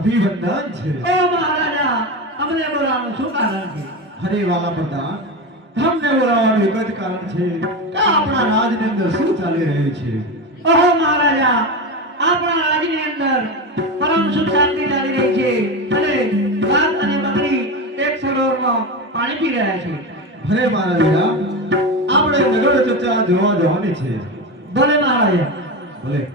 અભિવંદન છે. ઓ મહારાજા, અમને બોલાવવાનું શું કારણ છે? હરે વાલા પ્રધાન, તમને બોલાવવાનું એક જ કારણ છે કે આપણા રાજની અંદર શું ચાલી રહ્યું છે. ઓહો મહારાજા, આપણા રાજની અંદર પરમ સુખ શાંતિ ચાલી રહી છે અને ગાય અને બકરી એક સરોવરમાં પાણી પી રહ્યા છે. હરે મહારાજા, આપણે નગર ચર્ચા જોવા જવાની છે. ભલે મહારાજા. ભલે.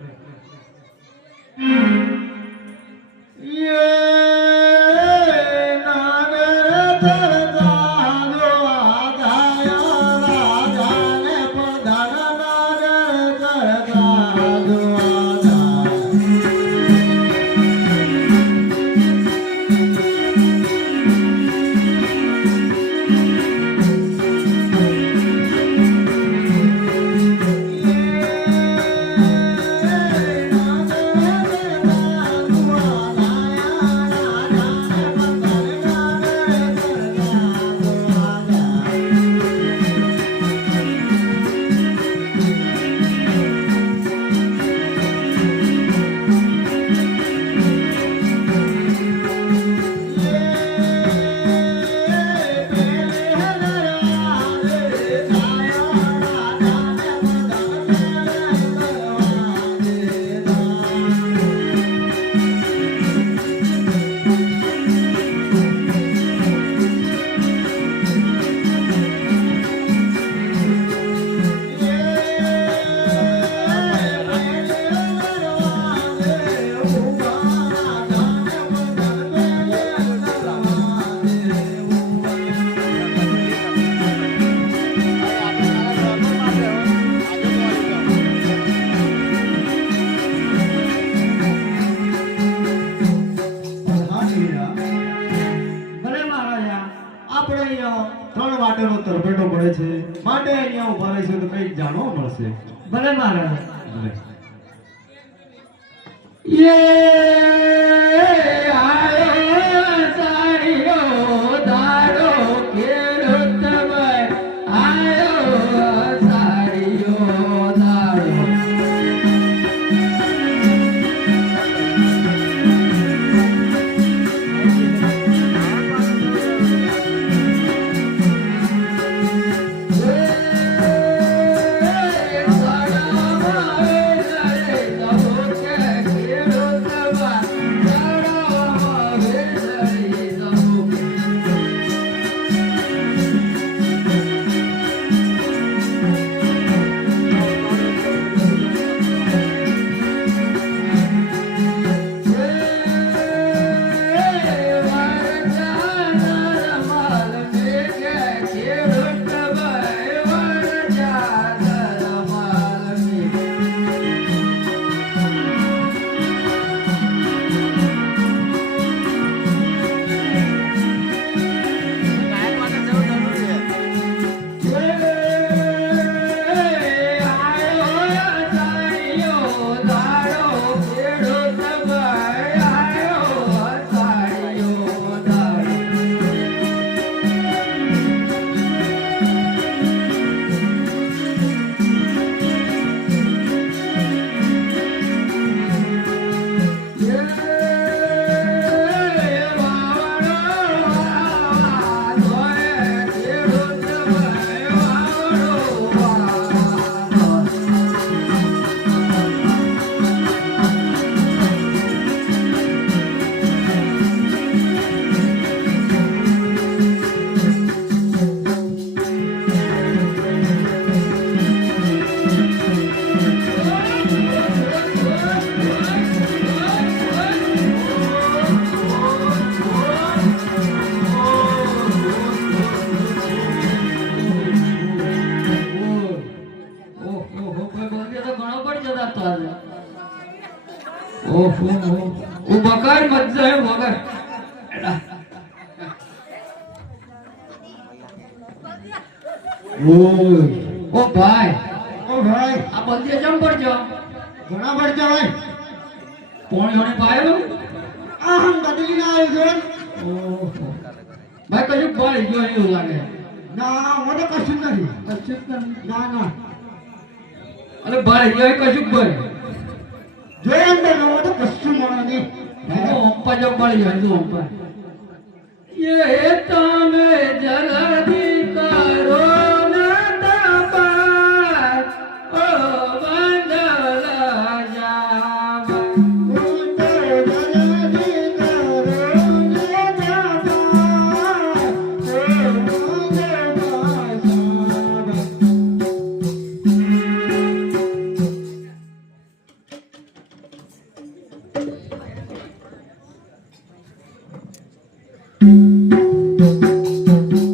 ત્રણ વાટેનો તરફેટો પડે છે, માટે અહીંયા ઉભા રહીશું તો કંઈક જાણવા મળશે. ભલે મહારાજા. ભલે. ઓહો ઓ બકર મત જાય વગર એડા ઓય ઓ ભાઈ ઓ ભાઈ આ બલદે જમ પડજો ઘણા પડતા ભાઈ પોણી હોને પાયો આ હમ બદલી ના આવ્યો છો ઓહો ભાઈ કશું ભાઈ જો એવું લાગે ના મને કશું નથી કશું ના ના અરે ભાઈ જો કશું ભાઈ જોઈ અંદર નો તો કશું મળે નહીં તો ઓપ્પા જો પડી જાય તો ઓપ્પા ये તમે જલ્દી કરો ના તપાસ ઓ બંધલા જાવ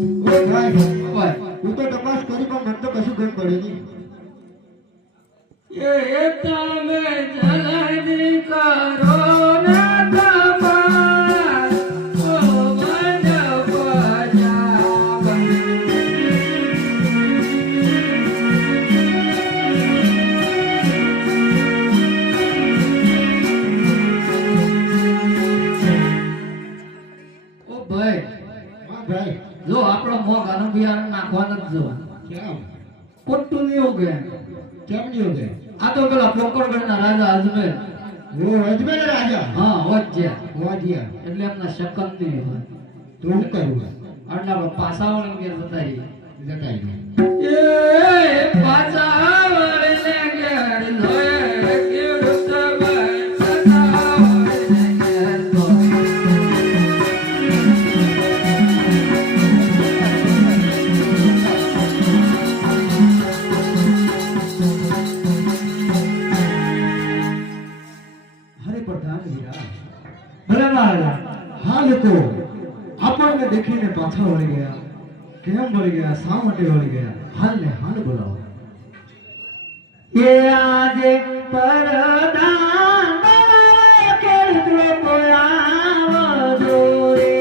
ભાઈ હું તો તપાસ કરી પણ મને તો કશું ગમ પડે નહીં ये તમે જલ્દી કરો ના તપાસ ઓ બંધલા જાવ ઓ ભાઈ હા ભાઈ જો આપણો મોગ આનો બિયારણ નાખવાનો જ જો કેમ ખોટું નહીં ઉગે કેમ નહીં હોતે આ તો પેલા પોકરગઢના રાજા અજમેર ઓ અજમેર રાજા હા વચ્યા વાજિયા એટલે એમના શકન નહીં હોય તો હું કરું એટલે આપણે પાસાવાળા ઘેર જતા રહીએ જતા રહી એ પાસાવાળાને ઘેર જોયે ખેડૂત ભાઈ પાસાવાળાને ઘેર જોયે. હરે પ્રધાન વીરા ભલે મહારાજા હા લોકો આપણને દેખીને પાછા વળી ગયા કેમ વળી ગયા શા માટે વળી ગયા હાલ ને હાલ બોલાવો એ આજે પરદાન બનાવે ખેડૂત બોલાવો રે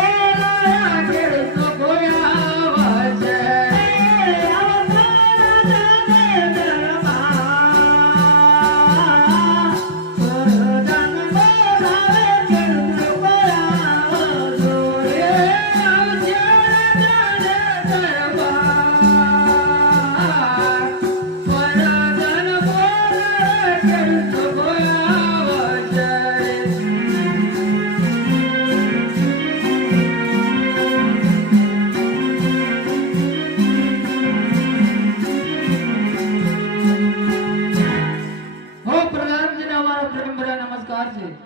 ઓલા ખેડૂત બોલાવા છે.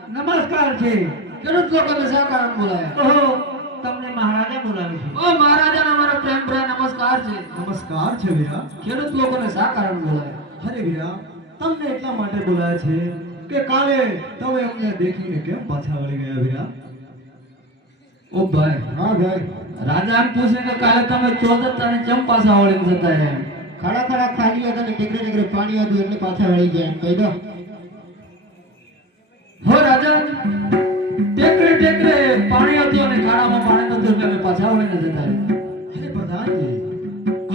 નમસ્કાર છે. ખેડૂત લોકોને શા કારણ બોલાયા? ઓહો, તમને મહારાજા બોલાવે છે. ઓ મહારાજાને અમારા પ્રેમ ભર્યા નમસ્કાર છે. નમસ્કાર છે વીરા ખેડૂત લોકોને શા કારણ બોલાયા? હરે વીરા તમને એટલા માટે બોલાયા છે કે કાલે તમે અમને દેખીને કેમ પાછા વળી ગયા વીરા ઓ ભાઈ હા ભાઈ રાજાને પૂછીને કાલે તમે 14 તારીખે ચમ પાછા વળીને જતા રહ્યા? ખડા ખડા ખાલી હતા ને ટેકરે ટેકરે પાણી હતું એટલે પાછા વળી ગયા એમ કહી દો હો રાજા ટેકરે ટેકરે પાણી હતું અને ખાડામાં પાણી નતું એટલે અમે પાછા વળીને જતા રહ્યા. અરે પ્રધાનજી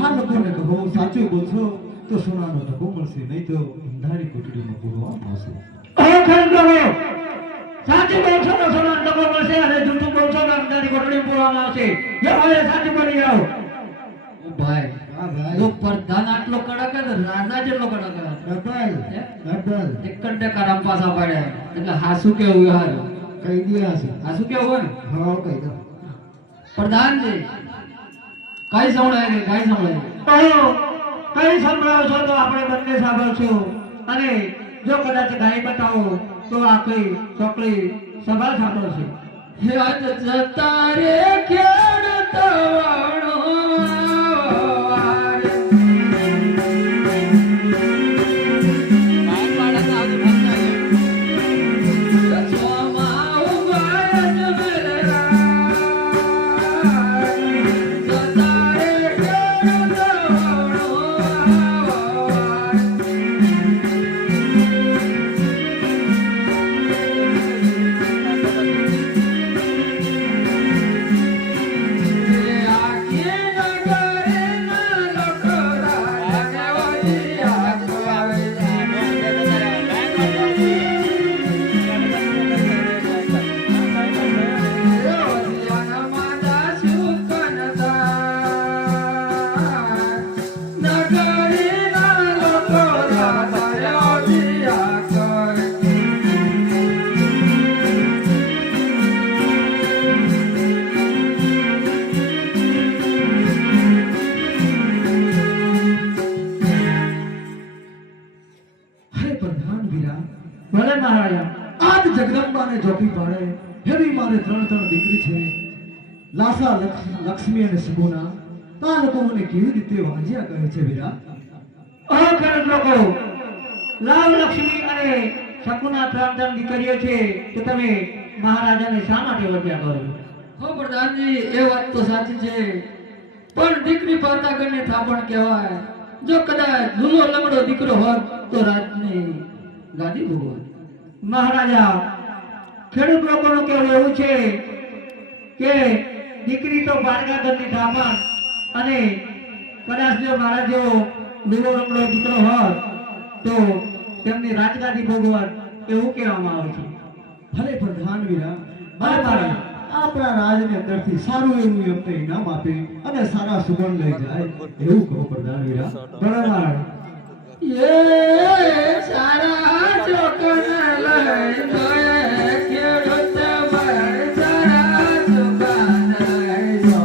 આ લોકોને કહો સાચું બોલશો તો સોનાનો ટકો મળશે નહીં તો અંધારી કોટડીમાં પૂરવા આવશે ઓહો, ખેડૂત લોકો, સાચું બોલશો તો સોનાનો ટકો મળશે અને જૂઠું બોલશો તો અંધારી કોટડી પૂરવામાં આવશે. જો હવે સાચું બોલી જાઓ. ઓ ભાઈ હા ભાઈ જો પ્રધાન આટલો કડક હતો રાજા જેટલો કડક હતો. ડબલ ડબલ એક કંટે કારામ પાછા પાડ્યા એટલે હાસુ કેવું યાર કહી દિયા છે હાસુ કેવું હોય ને? હા કહી દો પ્રધાનજી કઈ સંભળાય કે કઈ સંભળાય? ઓહો, કઈ સંભળાવો છો તો આપણે બંને સાંભળશું અને જો કદાચ ગાય બતાવો તો આખી ચોકડી સભા સાંભળશે. હે આજ જતા રે ખેડૂત વાળો વારે. રચવામાં ઉભા અજમેરા. જતા રે ખેડૂત વાળો વારે. વીરા ભલે મહારાજા. આજ જગદંબાને જોપી પાડે એવી મારે ત્રણ દીકરી છે લાસા લક્ષ્મી અને સુગુના તા લોકો મને કેવી રીતે વાંજ્યા કહે છે વીરા ખેડૂત લોકો, લાવ લક્ષ્મી અને શકુના ત્રણ દીકરીઓ છે તો તમે મહારાજાને શા માટે વચ્યા કરો? હો પ્રધાનજી, એ વાત તો સાચી છે, પણ દીકરી પાતા ગણે થાપણ કહેવાય. જો કદાચ જૂનો લંગડો દીકરો હોત તો રાજની ગાદી ભોગવત. મહારાજા, ખેડૂત લોકોનું કહેવું એવું છે કે દીકરી તો બાળકા ઘરની થાપણ અને કદાચ જો મારા જેવો લીલો રંગનો દીકરો હોત તો તેમની રાજગાદી ભોગવત એવું કહેવામાં આવે છે. ભલે પ્રધાન વીરા ભલે મહારાજ. આપણા રાજને અંદરથી સારું એવું એમને ઇનામ આપે અને સારા સુગંધ લઈ જાય એવું કહો પ્રધાન વીરા બરાબર. એ સારા ચોકન લઈ જોયે ખેડૂત પર સારા સુગંધ લઈ જો.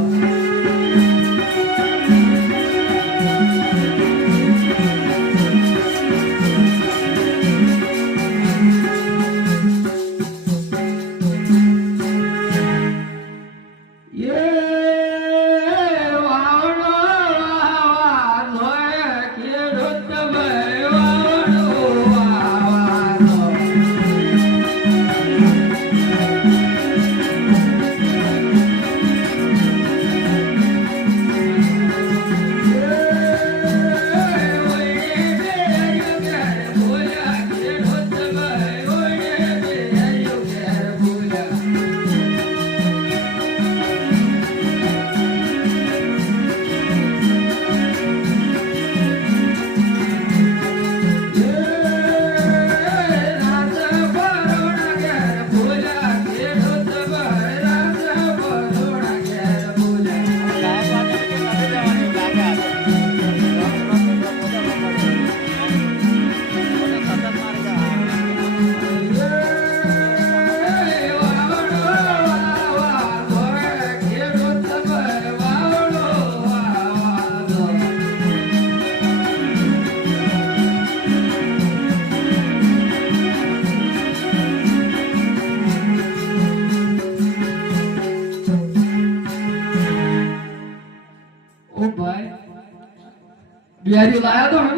બિહારી લાયા તો ને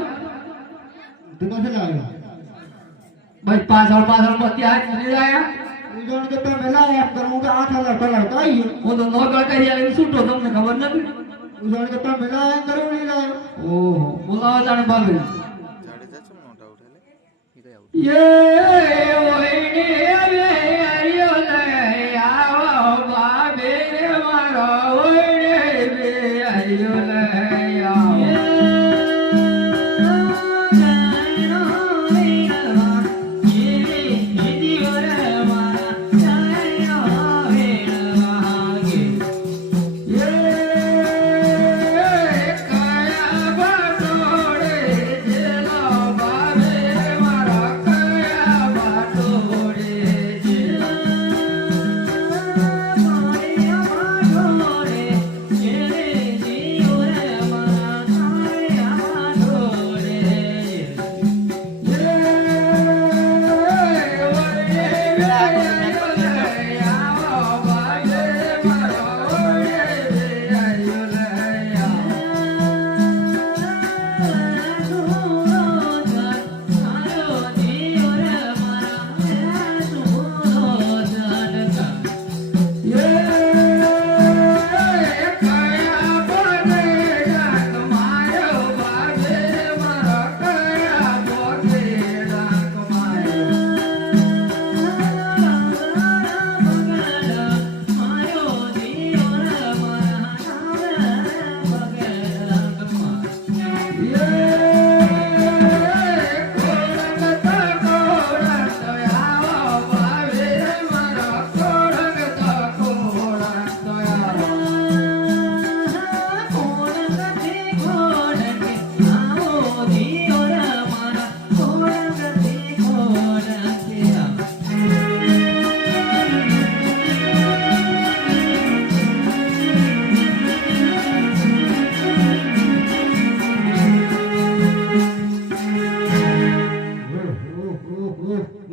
તો કસે લાવ્યા ભાઈ પાછળ મત આયા નહીં આયા. ઉજવણ કે તમે લાયા તો હું 8,000 ડોલર તો આવી હું તો નો ગળકાઈ આવીને છૂટો, તમને ખબર નથી. ઉજવણ કે તમે લાયા કરવડી લાયા ઓહો, બોલાવો જાણે બાબે. એ ઓઈને રે આયો લે આવો બાબે મારો ઓઈને રે આયો લે આવો. મારા કયા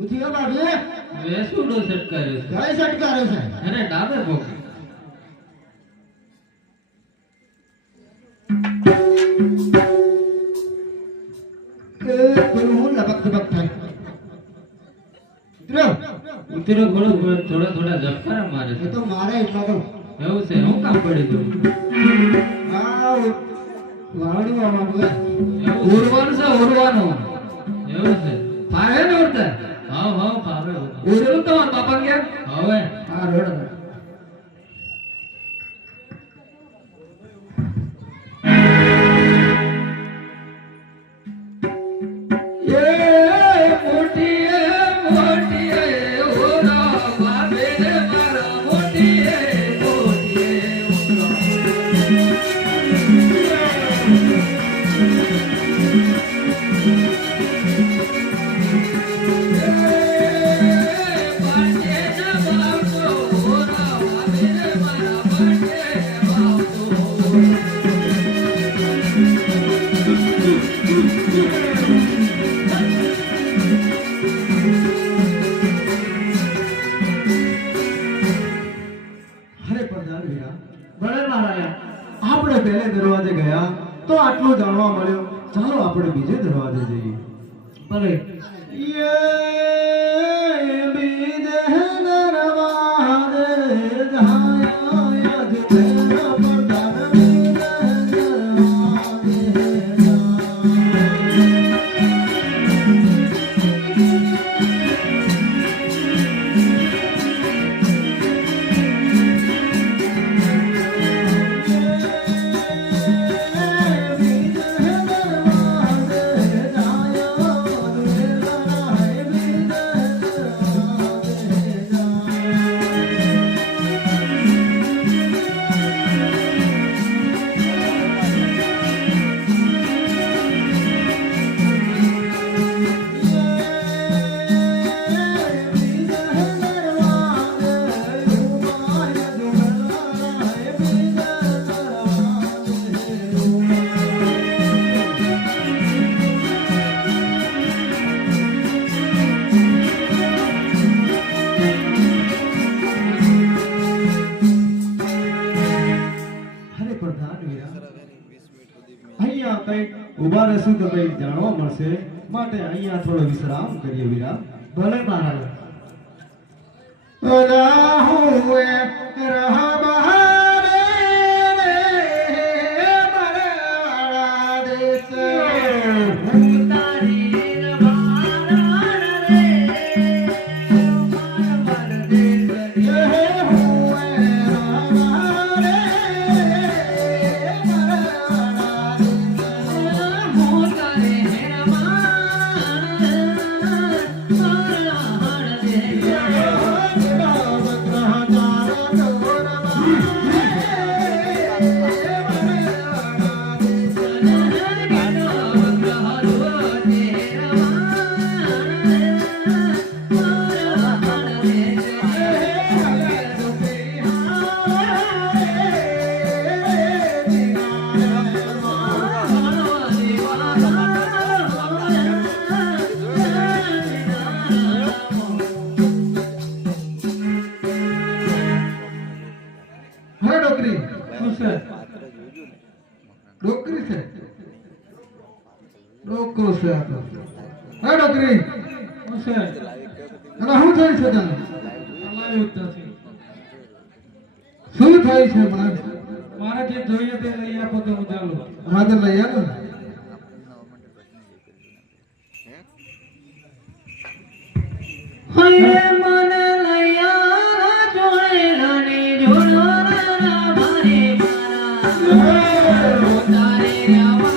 ઉઠી બાબી વેસુડો સટકાર્યો છે. કઈ સટકાર્યો છે અરે ડાબે ભોગ. પેલું હું લપક લપક થાય ઉતરો થોડા થોડા ઝબકારા મારે એ છે. તો મારે એટલા તો એવું છે, હું કામ પડી ગયું. વાળું આમાં બોલે ઉરવાનું છે, ઉરવાનું. એવું છે. ફાવે ને ઉડતા? હાવ ફાવે. ઉડેલું તમારા બાપા ક્યાં? હવે આ રોડ આપણે પહેલે દરવાજે ગયા તો આટલું જાણવા મળ્યું. ચાલો આપણે બીજે દરવાજે જઈએ. ભલે. ये बीजे दरवाजे जाया आज तेरा पठान बीजे અહીંયા કંઈક ઊભા રહેશું તો કંઈક જાણવા મળશે. માટે અહીંયા થોડો વિશ્રામ કરીએ. વિરામ. ભલે મહારાજ. ઓલા હુએ રહા બહારે મરવાડા દેશે હું તારી રવાના રે મારા પરદેશ એ હુએ રહા બહારે મરવાડા દેશે હું તારે ડોકરી છે. ડોકરો છે આ તો. હા ડોકરી હું છે અને શું થાય છે તને? તમારી ઉત્તર છે. શું થાય છે મને? મારે જે જોઈએ તે લઈ આપો તો હું ચાલું. હા તો લઈ આવો ને. હૈ મને લૈયા જોડેલા ને જોડવાના મારે મારા તારે આવા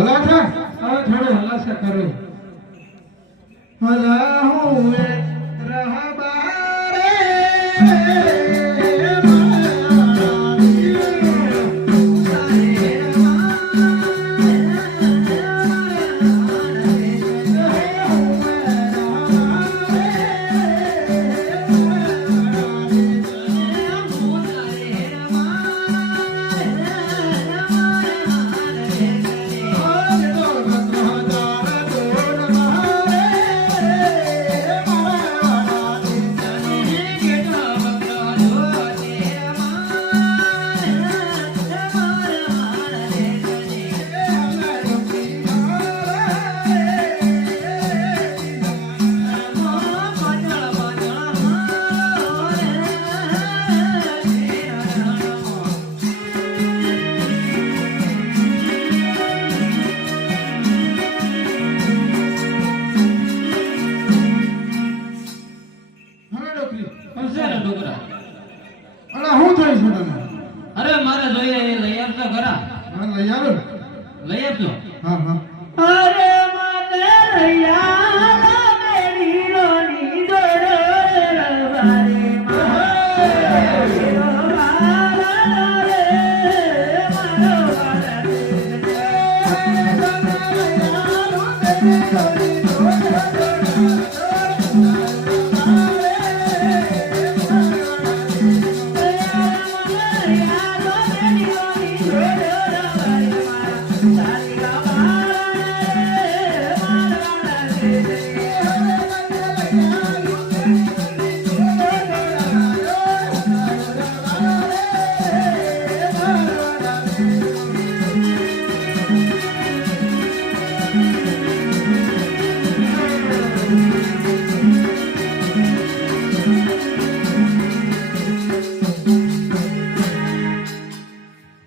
હલા છે હવે થોડું હલાશે કરું. હલા હું રહબારે હું થાય છે તને? અરે મારે જોઈએ એ લઈ આપજો ખરા. લઈ આવો. લઈ આપજો. હા હા અરે મને રૈયા મેરી રોની દોડો રવારે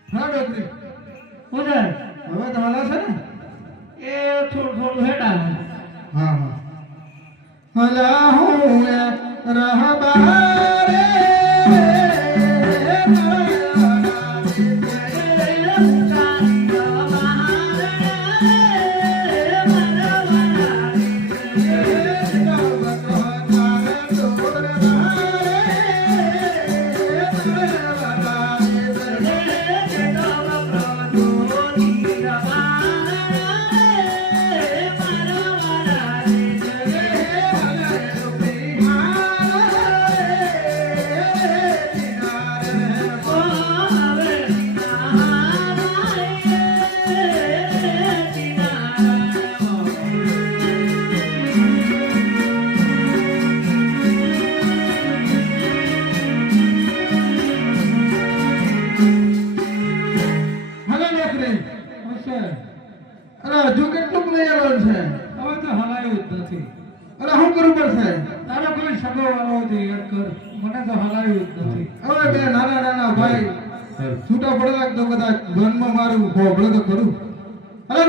હા ડોકરી ઉધર હવે તો હલા છે ને? એ થોડું થોડું હેડા. હા હા હલા હું રહબારે હજુ કેટલું લઈ આવવાનું છે? હવે તો હલાયું જ નથી. અરે શું કરવું પડશે? તારો કોઈ સગો વાળો હોય તો યાદ કર. મને તો હલાયું જ નથી. હવે બે નાના નાના ભાઈ છૂટા પડવા તો કદાચ ધનમાં મારું ભોગળે તો ખરું. અરે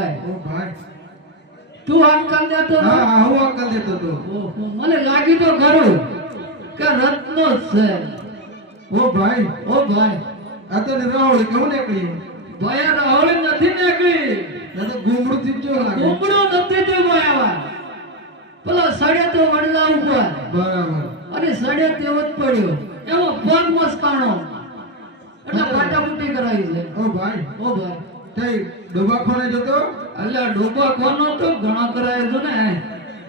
ભાઈ ઓ ભાઈ તું અંકલ દેતો ને? હા હા હું અંકલ દેતો તો ઓહો, મને લાગ્યું તો ખરું કે રત્નો જ છે. ઓ ભાઈ ઓ ભાઈ આ તો રાવળ કેવું નીકળી ભાઈ આ રાવળી નથી નીકળી, આ તો ગુમડું થી કેવું લાગે કુંબળો નથી તે ભાઈ આવા પેલા સડ્યા તો વડલા ઉપર બરાબર અને સડ્યા તેવો જ પડ્યો એવો પગ મસ્કાણો એટલે પાટાપુટી કરાવી છે. ઓ ભાઈ ઓ ભાઈ તઈ ડોબા ખોને જતો અલ્યા ડોબા કોનો તો ઘણા કરાય છે ને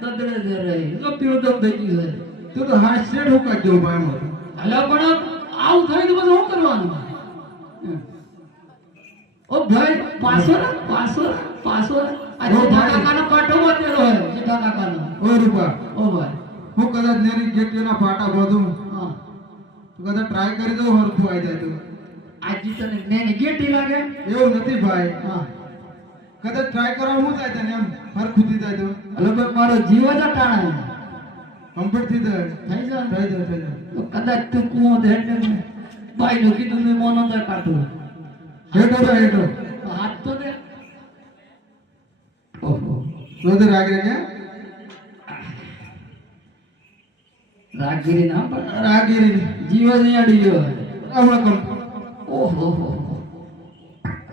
દદડે દે રહી તો પીળો થઈ ગયું છે. તું તો હાથ સેટ હું કાઢજો ભાઈ મારો અલ્યા પણ આવું થાય તો બધું શું કરવાનું? ઓ ભાઈ પાછો આ જેઠા કાકાનો પાટો બાંધેલો હોય જેઠા કાકાનો. ઓ રૂપા ઓ ભાઈ હું કદાચ નેરી ગેટીના પાટા બાંધું હા તો કદાચ ટ્રાય કરી દઉં હરખું આવી જાય તો આજી તને મેને ગેટી લાગે? એવું નથી ભાઈ હા કદાચ ટ્રાય કરવા હું થાય તને એમ હરખું થઈ જાય તો અલ્યા ભાઈ મારો જીવ જ ટાણા કમ્પ્લીટ થઈ જાય થઈ જાય થઈ જાય થઈ જાય તો કદાચ તું કુવો ધેડને ભાઈ નું કીધું મેં મોનો તો કાઢું હેઠો તો હેઠો હાથ તો દે. ઓહો રોદે રાગ રે રાગીરી ના પણ રાગીરી જીવ જ નહીં અડી ગયો. હમણાં કમ ઓહો હો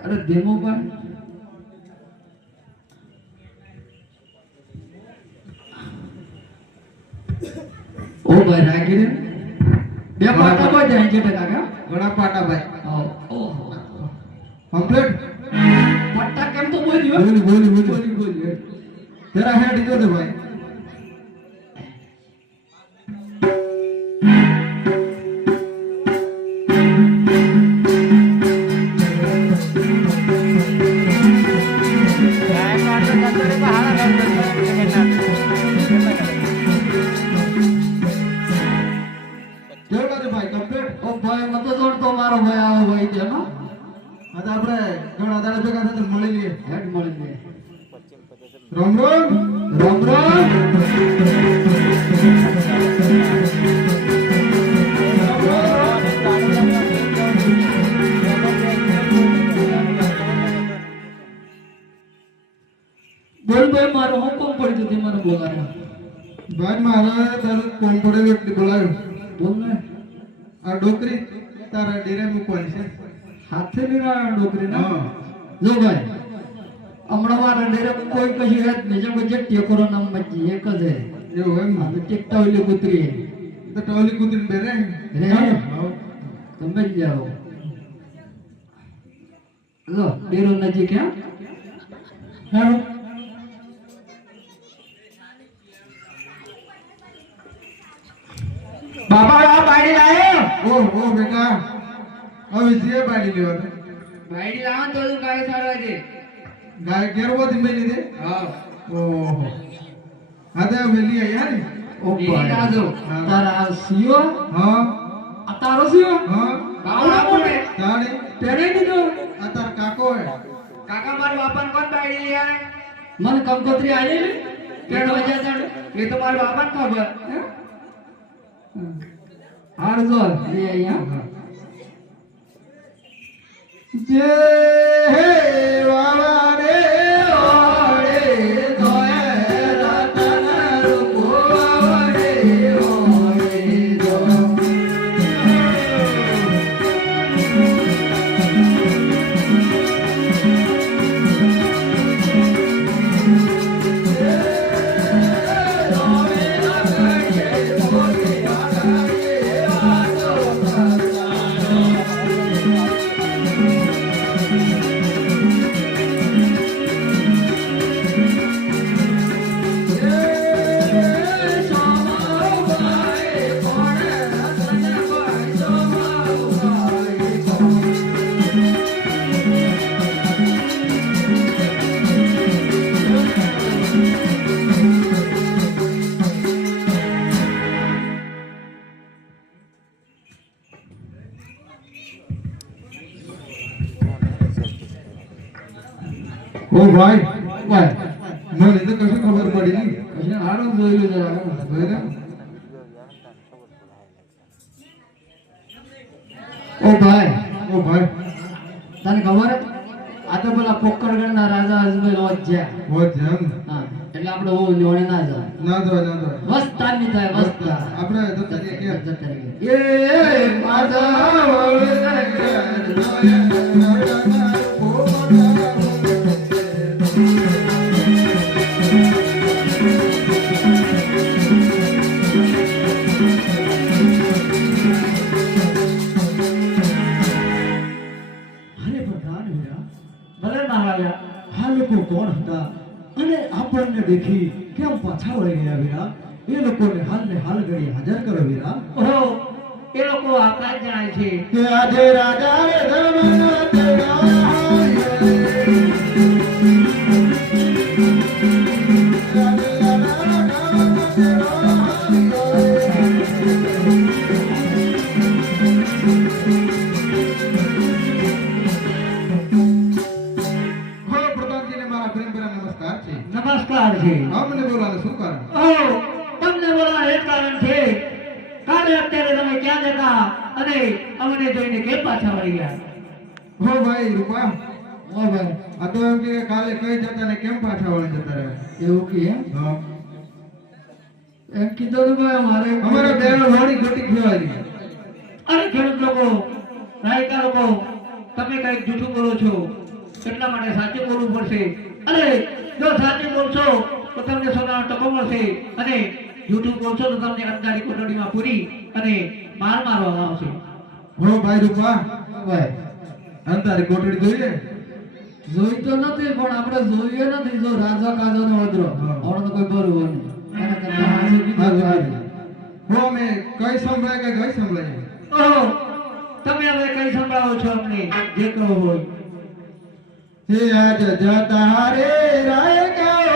અરે ધીમો પણ ઓ ભાઈ રાગીરી બે પાટા પર જાય છે કાકા. ઘણા પાટા ભાઈ ઓહો કમ્પ્લીટ પટ્ટા કેમ તો બોલ્યો? બોલી જરા હેડ જો દે ભાઈ કેવું લાગે ભાઈ કમ્પ્લીટ ઓ ભાઈ મત દોડતો મારો ભાઈ આવો ભાઈ છે નો આ તો આપણે ઘણા દાડા ભેગા થતા મળી લઈએ હેડ મળી ગઈ. રામ રામ રામ રામ. બોલ ભાઈ મારો હું કોમ પડી હતી મને બોલાવ્યો. ભાઈ મારા તારું કોમ પડેલું એટલે બોલાવ્યો બોલ ને આ ડોકરી તારા ડેરે મૂકવાની છે હાથે લીધા ડોકરી ના. હા જો ભાઈ હમણાં મારા ડેરે કોઈ કશું યાદ નહીં જો જે ટેકોરો નામ મજી એક જ હે. એવું એમ આ તો ટેકતા ઓલી કૂતરી હે. તો ટોલી કૂતરી બેરે રે તમે જ જાઓ. લો ડેરો નજીક હે. હારું બાબા આ બાડી લાયો. ઓ બેટા હવે જે પાડી લેવા બાડી લાવો તો તું ગાય સારવા દે. ગાય ગેરવાથી મેલી દે હા ઓહો હા તો વેલી આયા ને ઓ ભાઈ દાદો તારા સિયો હા આ તારો સિયો હા બાવડા મોટે તાણી તેને દીધો. આ તાર કાકો હે કાકા મારા બાપાને કોણ બાડી લઈ આવે? મને કંકોત્રી આલેલી કેડો વજા તાડો એ તો મારા બાપાને ખબર હે. હાર જો એ અહીંયા જે હે વાવા રે ઓળે દોય રતન રૂપો ઓળે ઓળે દો ઓ ભાઈ ભાઈ મને તો કશું ખબર પડી નહીં પછી હારું જોયેલું જરા બરાબર ઓ ભાઈ ઓ ભાઈ તને ખબર હે આ તો પેલા પોકરગઢના રાજા અજમેર વચ્યા હો જેમ હા એટલે આપણે ઓ જોડે ના જાય ના દો વસ્તા ની થાય વસ્તા આપણે જતા રહીએ કે જતા રહીએ. એ અરે પ્રધાન વીરા, ભલે મહારાજા. આ લોકો કોણ હતા અને આપણને દેખી કેમ પાછા વળી ગયા વીરા? એ લોકોને હાલને હાલ ઘડી હાજર કરો વીરા. ઓહો, એ લોકો આપણા જ જણાય છે. કે આજે રાજા રે ધર્મના હો પ્રધાનજીને મારા પ્રેમ ભર્યા નમસ્કાર છે. નમસ્કાર છે. અમને બોલાવે શું કારણ? ઓહો, તમને બોલા એ કારણ છે કાલે અત્યારે તમે ક્યાં જતા અને અમને જોઈને કેમ પાછા વળી ગયા? હો ભાઈ રૂપા, ઓ ભાઈ આ તો એમ કે કાલે કઈ જતા ને કેમ પાછા વળી જતા રહે? એવું કે એમ હા. એમ કીધું તો ભાઈ અમારે અમારે બેનો હોડી ગોટી ખવાઈ. અરે ખેડૂત લોકો, રાયકા લોકો, તમે કઈક જૂઠું બોલો છો એટલા માટે સાચું બોલવું પડશે. અરે જો સાચું બોલશો તો તમને સોનાનો ટકો મળશે અને જૂઠું બોલશો તો તમને અંધારી કોટડીમાં પૂરી અને માર મારવામાં આવશે. હો ભાઈ રૂપા, ભાઈ અંતારી કોટડી જોઈએ? જોઈ તો નથી પણ આપણે જોઈએ નથી. જો રાજા કાજો નો વદ્રો આવડે તો કોઈ બરું હોય નહીં. એના કરતા હાજર કીધું સારું. હો અમે કઈ સંભળાય કે કઈ સંભળાય? ઓહો, તમે હવે કઈ સંભળાવો છો અમને જે કહો હોય. હે આજ જતા રે રાય ગાઓ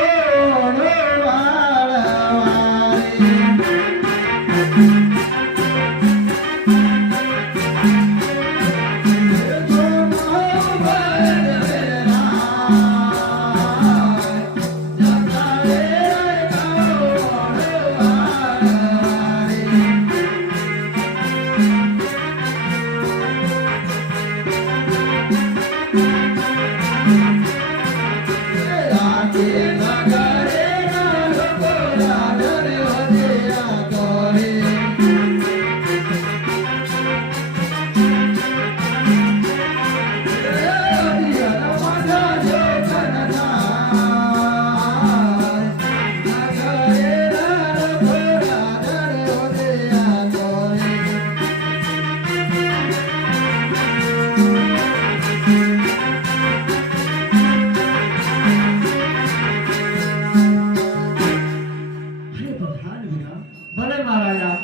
અરે પ્રધાન વીરા, ભલે મહારાજા.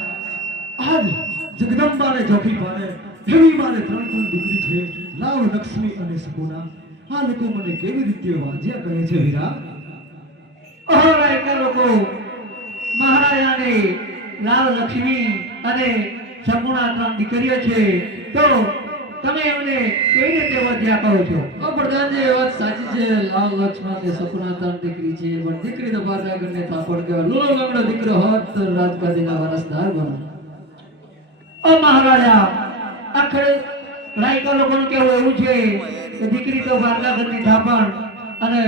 આજ જગદંબાને જોખી પાડે એવી મારે ત્રણ દીકરી છે, લાવ, લક્ષ્મી અને સગુણા. આ લોકો મને કેવી રીતે વાંજ્યા કહે છે વીરા? ઓહો રાયકા લોકો, મહારાજાને લાલ લક્ષ્મી અને સગુણા ત્રણ દીકરીઓ છે તો તમે એમને કેવી રીતે વધ્યા કહો છો? ઓ પ્રધાનજી એ વાત સાચી છે. લાલ લક્ષ્મણ ને સપના ત્રણ દીકરી છે પણ દીકરી તો બાર આગળને થાપડ કહેવાય. લૂલો લંગડો દીકરો હોત તો રાજગાદીના વારસદાર બનો. ઓ મહારાજા, આખરે રાયકા લોકોનું કહેવું એવું છે કે દીકરી તો બારગા ઘરની થાપણ અને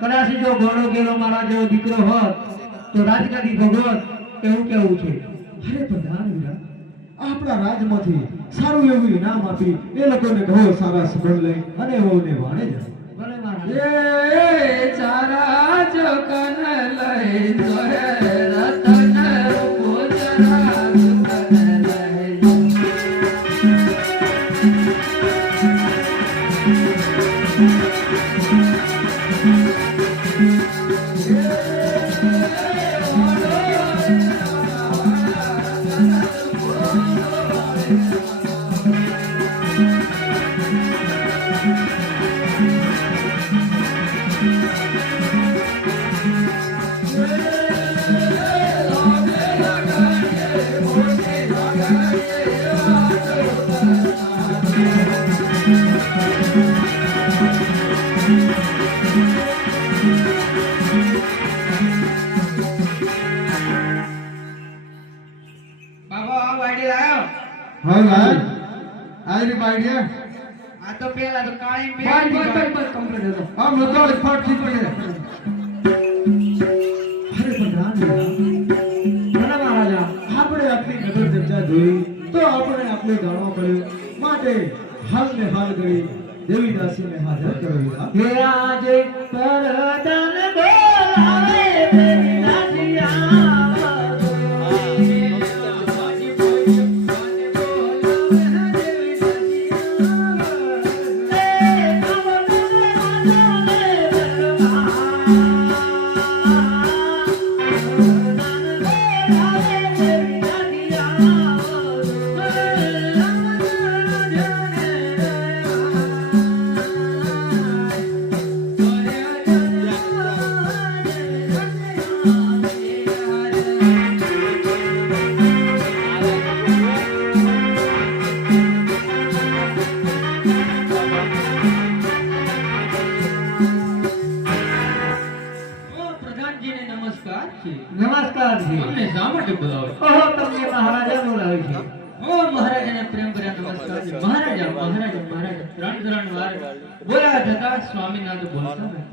કદાચ જો ઘોડો ગેલો મારા જેવો દીકરો હોત તો રાજગાદી ભગવત એવું કેવું છે. અરે પ્રધાન વીરા, આપણા રાજમાંથી સારું એવું ઇનામ આપી એ લોકોને કહો સારા સંબંધ લઈ અને વહુને વાણે જાય. ભલે મહારાજ. એ ચારા જગન લઈ જોહે રતન પૂજરા જગન લઈ. હા ભાઈ આયરી બાઈડિયા આ તો પેલા તો કાળી બસ બસ બસ બસ કમ્પ્લીટ હતો આમ લગાડી ફાટ થી પડે અરે પ્રધાનજી, મને મહારાજા આપણે આટલી નગર ચર્ચા જોઈ તો આપણે આપણે જાણવા પડ્યું, માટે હાલ ને હાલ ગઈ દેવી દાસીને હાજર કરવી. હે આજે પરદાન બોલાવે દેવી દાસી આવો. પ્રધાનજીને નમસ્કાર છે. નમસ્કાર જી. અમને શા માટે બોલાવો છો? ઓહો, તમને મહારાજા બોલાવે છે. ઓ મહારાજાને પ્રેમ ભર્યા નમસ્કાર છે. મહારાજા મહારાજા મહારાજા ત્રણ વાર બોલ્યા જતા સ્વામીનાથ બોલતા હતા.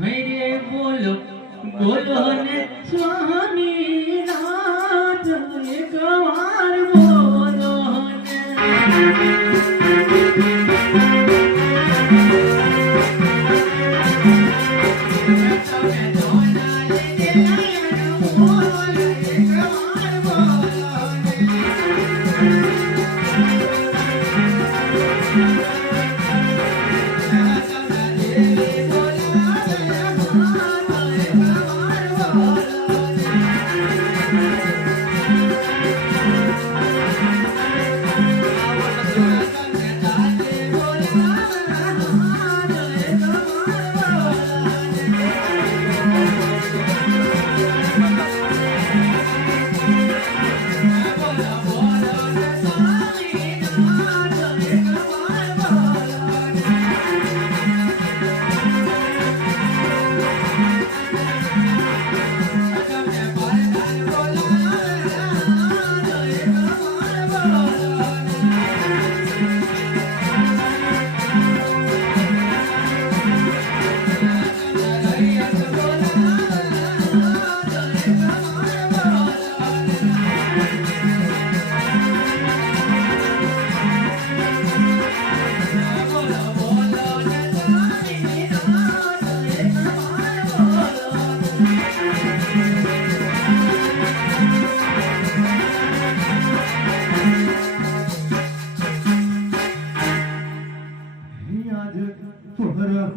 હૈ રે બોલો બોલો ને સ્વામીનાથ એક વાર બોલો ને.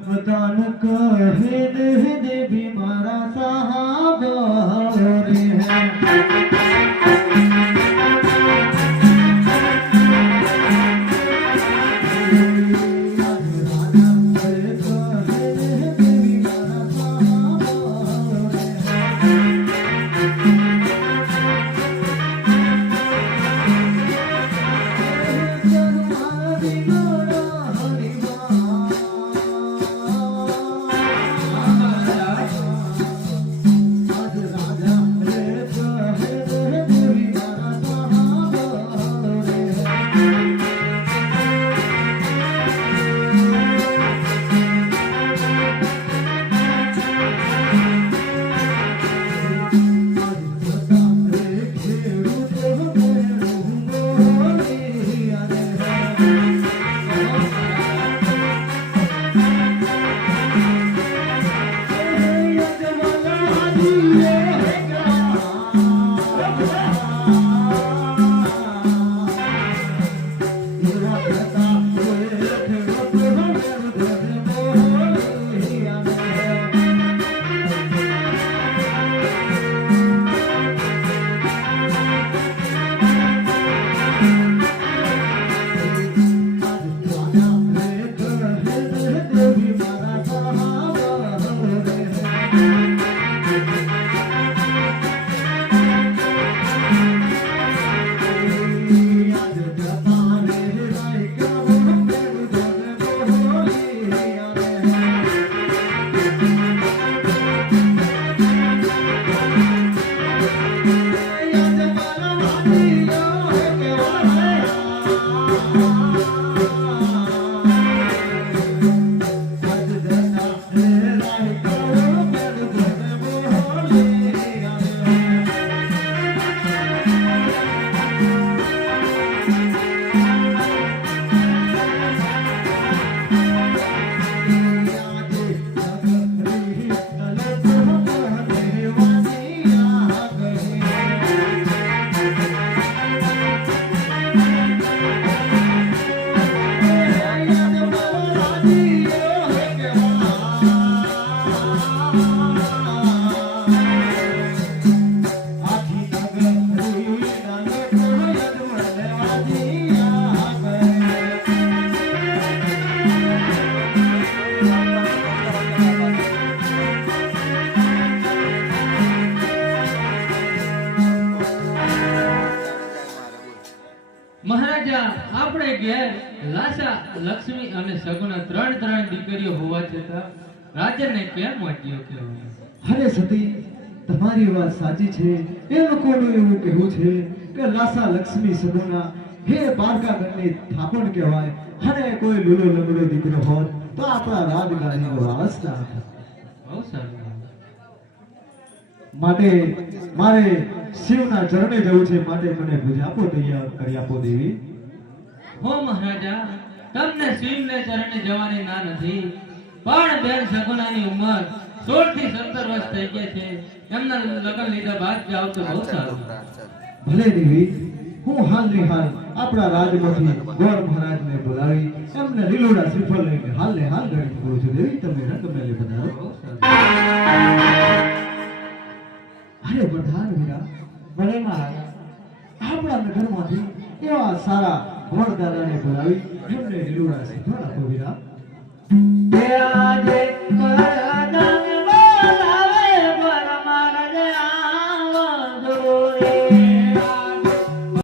પ્રધાન કહે દેવી મારા સાહબ રે હૈ. આપણે ઘેર લાસા લક્ષ્મી અને સગુણા ત્રણ દીકરીઓ હોવા છતાં રાજને કેમ મોટીઓ કહેવાય? અરે સતી, તમારી વાત સાચી છે. એ લોકોનું એવું કહેવું છે કે લાસા લક્ષ્મી સગુણા હે બારકા ગણની થાપણ કહેવાય, અને કોઈ લૂલો લંગડો દીકરો હોત તો આપણા રાજગાદીનો વારસ ના હતો. બહુ સારું. માટે મારે શિવના ચરણે જવું છે, માટે મને ભુજાપો તૈયાર કરી આપો દેવી. હો મહારાજા, તમને શિવને ચરણે જવાની ના નથી, પણ બેન સગુણાની ઉંમર 16 થી 17 વર્ષ થઈ ગયા છે. એમના લગ્ન લીધા બાદ જાવ તો બહુ સારું. ભલે દેવી, હું હાલની હાલ આપણા રાજમાંથી ગોર મહારાજને બોલાવી એમને લીલોડા શ્રીફળ લઈને હાલને હાલ ગણી કરું છું. દેવી, તમે રંગમેલે પધારો. બહુ સારું. અરે પ્રધાન વીરા, ભલે મહારાજ. આપણા નગરમાંથી એવા સારા વરદાદાને બોલાવી એમને લીલોડા શ્રીફળ આપો વીરા. બે